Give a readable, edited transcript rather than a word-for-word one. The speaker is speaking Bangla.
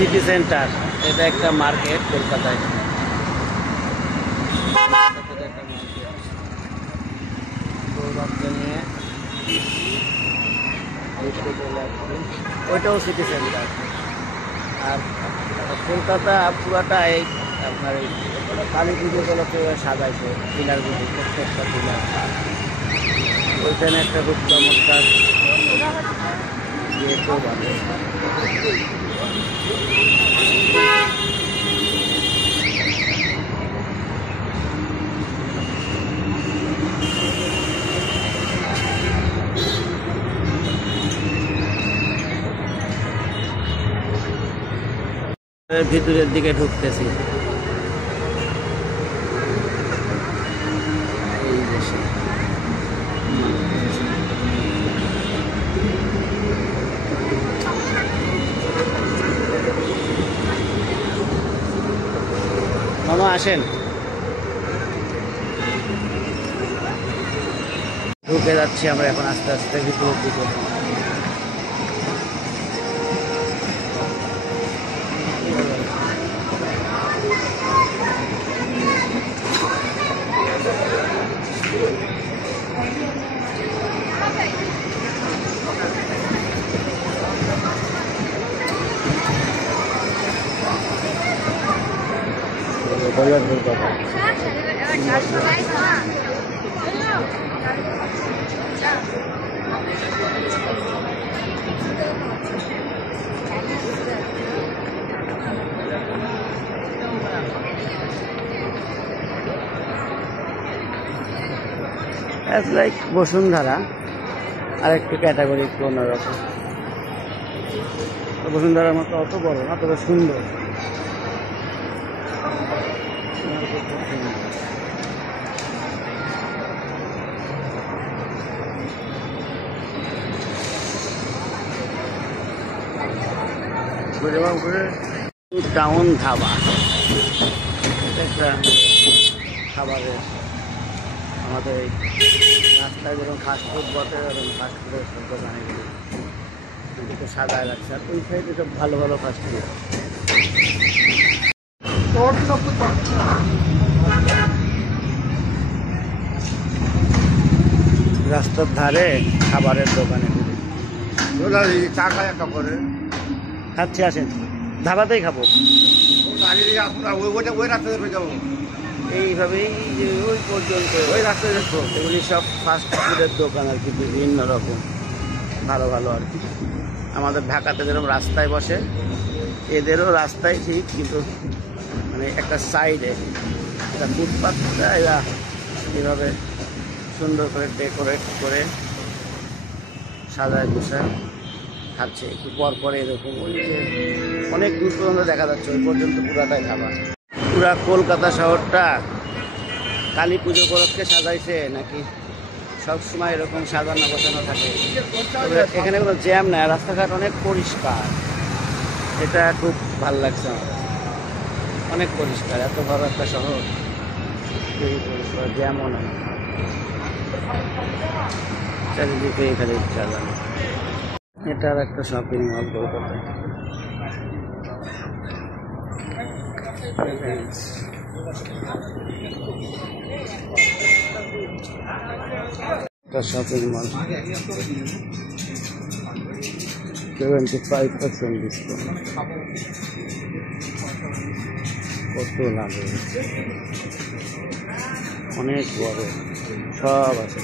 সিটি সেন্টার, এটা একটা মার্কেট কলকাতায়। নিয়ে ওইটাও সিটি সেন্টার। আর কলকাতা পুরাটাই আপনার এই কালী পুজো উপলক্ষে সাজাইছে পিলারগুলি, প্রত্যেকটা পিলার। ওইখানে একটা খুব চমৎকার গেটও বাঁধে। ভিতরের দিকে ঢুকতেছি। মামা আসেন, ঢুকে যাচ্ছি আমরা এখন আস্তে আস্তে ভিতরের দিকে। লাইক বসুন্ধরা আর একটু ক্যাটাগরি একটু অন্যরকম। বসুন্ধরার মতো অত বড় না, তবে সুন্দর। টাউন ধাবা, একটা খাবারের আমাদের রাস্তায় যেরকম ফাস্টফুড বসে, এরকম ফাস্টফুডের সব দোকানেগুলি একটু সাজায় রাখছে। আর ওই সাইডে সব ভালো ভালো ফাস্টফুড। রাস্তার ধারে খাবারের দোকানেগুলি। খাচ্ছি, আসেন, ধাবাতেই খাবো। এইভাবেই যে ওই পর্যন্ত ওই রাস্তায় দেখো, এগুলি সব ফাস্ট ফুডের দোকান আর কি, বিভিন্ন রকম ভালো ভালো আর কি। আমাদের ঢাকাতে যেরকম রাস্তায় বসে, এদেরও রাস্তায় ঠিক, কিন্তু মানে একটা সাইডে একটা ফুটপাথটা এরা এভাবে সুন্দর করে ডেকোরেট করে সাজায় গুছায় খাচ্ছে। একটু পর পরে এরকম ওই যে অনেক দূর পর্যন্ত দেখা যাচ্ছে, ওই পর্যন্ত পুরাটাই খাবার। পুরা কলকাতা শহরটা কালী পুজো উপলক্ষে সাজাইছে নাকি সবসময় এরকম সাজানো গোছানো থাকে। তবে এখানে কোনো জ্যাম নাই, রাস্তাঘাট অনেক পরিষ্কার। এটা খুব ভালো লাগছে আমার, অনেক পরিষ্কার। এত বড় একটা শহর, পরিষ্কার, জ্যামও নাই, চারিদিকে এখানে সাজানো। এটার একটা শপিং মল কলকাতায়। Shopping mall 75% discount. কত লাগে, অনেক বড়, সব আছে।